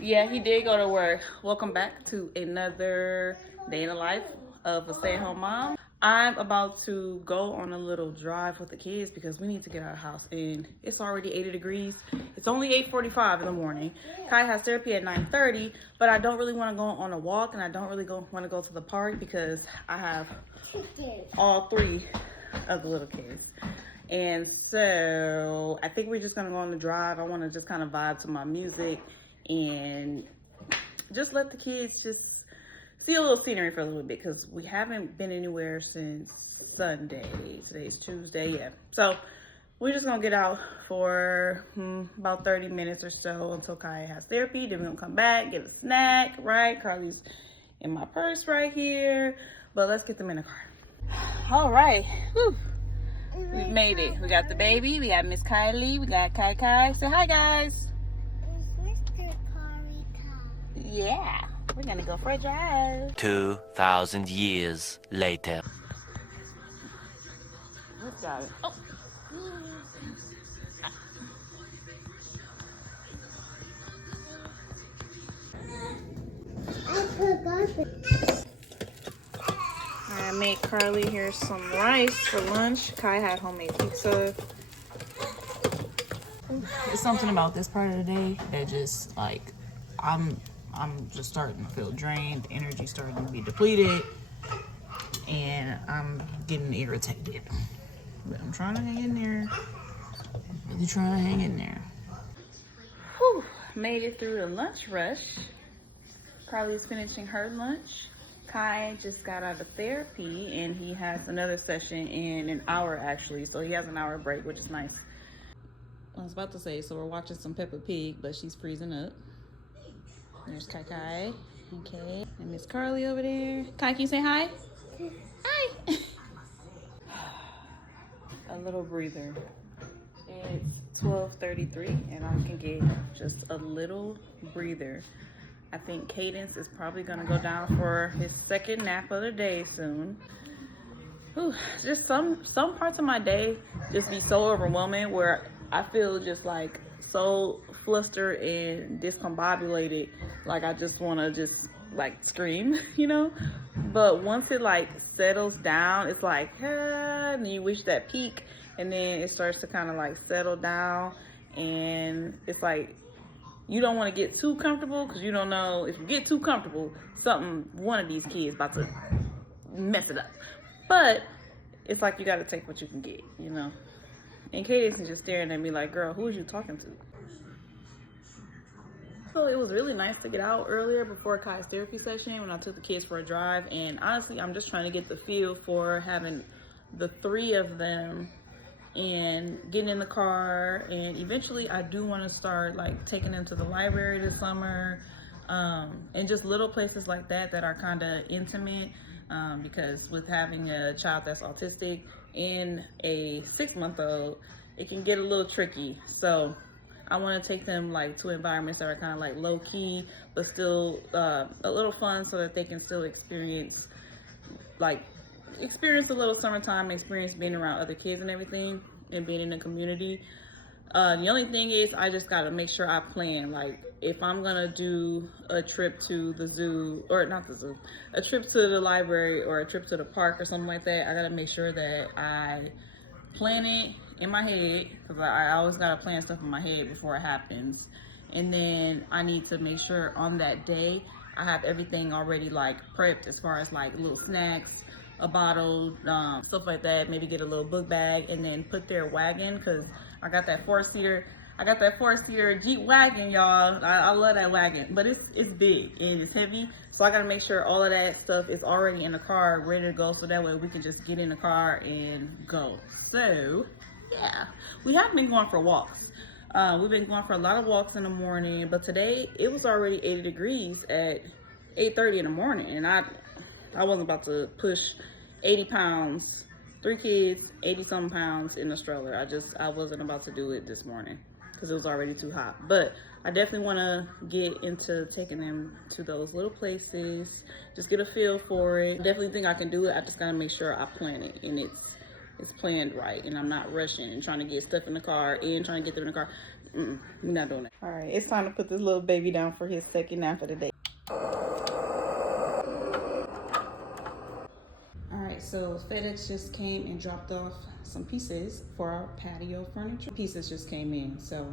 Yeah, he did go to work. Welcome back to another day in the life of a stay-at-home mom. I'm about to go on a little drive with the kids because we need to get out of the house and it's already 80 degrees. It's only 8:45 in the morning. Kai has therapy at 9:30, but I don't really want to go on a walk and I don't really want to go to the park because I have all three of the little kids. And so I think we're just gonna go on the drive. I want to just kind of vibe to my music and just let the kids just see a little scenery for a little bit because we haven't been anywhere since Sunday. Today's Tuesday, yeah. So we're just gonna get out for about 30 minutes or so until Kai has therapy. Then we're gonna come back, get a snack, right? Carly's in my purse right here. But let's get them in the car. All right. Whew. We've made it. We got the baby, we got Miss Kylie, we got Kai Kai. Say hi, guys. Mr. Karika. Yeah, we're gonna go for a drive. 2,000 years later. Let's go. Oh. I forgot the... I made Carly here some rice for lunch. Kai had homemade pizza. It's something about this part of the day that just like I'm just starting to feel drained, energy starting to be depleted, and I'm getting irritated. But I'm trying to hang in there. I'm really trying to hang in there. Whew, made it through the lunch rush. Carly's finishing her lunch. Kai just got out of therapy and he has another session in an hour actually. So he has an hour break, which is nice. I was about to say, so we're watching some Peppa Pig, but she's freezing up. There's Kai Kai. Okay. And Miss Carly over there. Kai, can you say hi? Hi. A little breather. It's 12:33 and I can get just a little breather. I think Cadence is probably gonna go down for his second nap of the day soon. Whew, just some parts of my day just be so overwhelming where I feel just like so flustered and discombobulated, like I just wanna just like scream, you know? But once it like settles down, it's like, and then you reach that peak and then it starts to kind of like settle down and it's like, you don't want to get too comfortable because you don't know if you get too comfortable, one of these kids about to mess it up. But it's like you got to take what you can get, you know. And Cadence is just staring at me like, girl, who are you talking to? So it was really nice to get out earlier before Kai's therapy session when I took the kids for a drive. And honestly, I'm just trying to get the feel for having the three of them and getting in the car, and eventually I do want to start like taking them to the library this summer, and just little places like that are kind of intimate, because with having a child that's autistic and a 6-month-old, it can get a little tricky. So I want to take them like to environments that are kind of like low-key but still a little fun so that they can still experience the little summertime experience being around other kids and everything and being in a community. The only thing is I just got to make sure I plan, like if I'm gonna do a trip to the zoo, or not the zoo, a trip to the library or a trip to the park or something like that, I got to make sure that I plan it in my head because I always got to plan stuff in my head before it happens. And then I need to make sure on that day I have everything already like prepped as far as like little snacks, a bottle, stuff like that. Maybe get a little book bag and then put their wagon because I got that four-seater Jeep wagon, y'all. I love that wagon, but it's big and it's heavy, so I gotta make sure all of that stuff is already in the car, ready to go, so that way we can just get in the car and go. So yeah, we have been going for walks. We've been going for a lot of walks in the morning, but today it was already 80 degrees at 8:30 in the morning, and I wasn't about to push 80 pounds, 3 kids, 80-something pounds in the stroller. I wasn't about to do it this morning because it was already too hot. But I definitely want to get into taking them to those little places, just get a feel for it. Definitely think I can do it. I just got to make sure I plan it and it's planned right and I'm not rushing and trying to get stuff in the car and trying to get them in the car. We're not doing it. All right, it's time to put this little baby down for his second nap of the day. All right, so FedEx just came and dropped off some pieces for our patio furniture. Pieces just came in, so